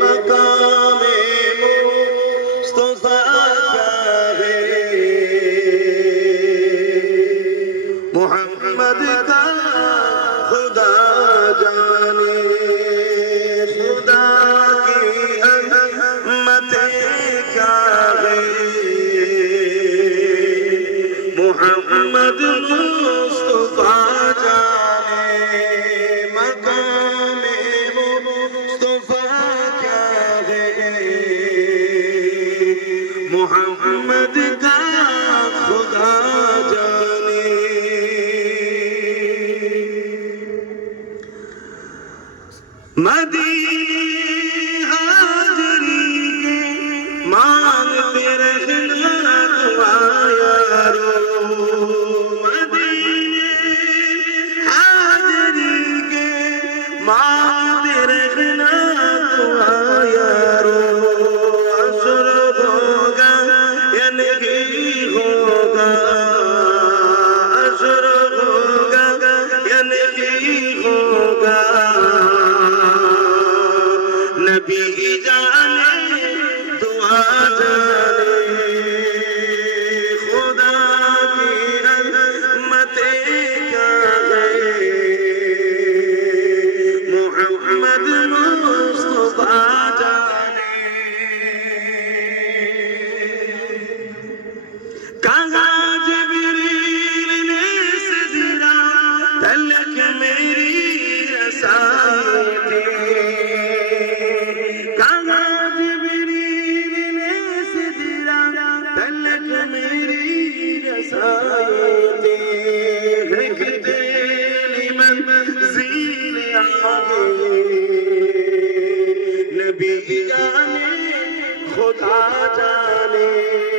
مقام مصطفیٰ کیا ہے محمد کا خدا جانے خدا کی عظمتیں کیا ہے محمد مصطفیٰ جانے مقام مصطفیٰ کیا ہے محمد کا خدا جانے مدینے حاضری کے مانگتے رہنا دعا یارو مدینے حاضری کے مانگتے رہنا دعا یارو عصر ہوگا یا نہیں ہوگا عصر ہوگا یا نہیں ہوگا نبی جانے دعا جانے خدا کی عظمتیں کیا ہے محمد مصطفیٰ جانے کہاں جبریل نے سجدہ تلک میری رسائی تھی نبی جانے خدا جانے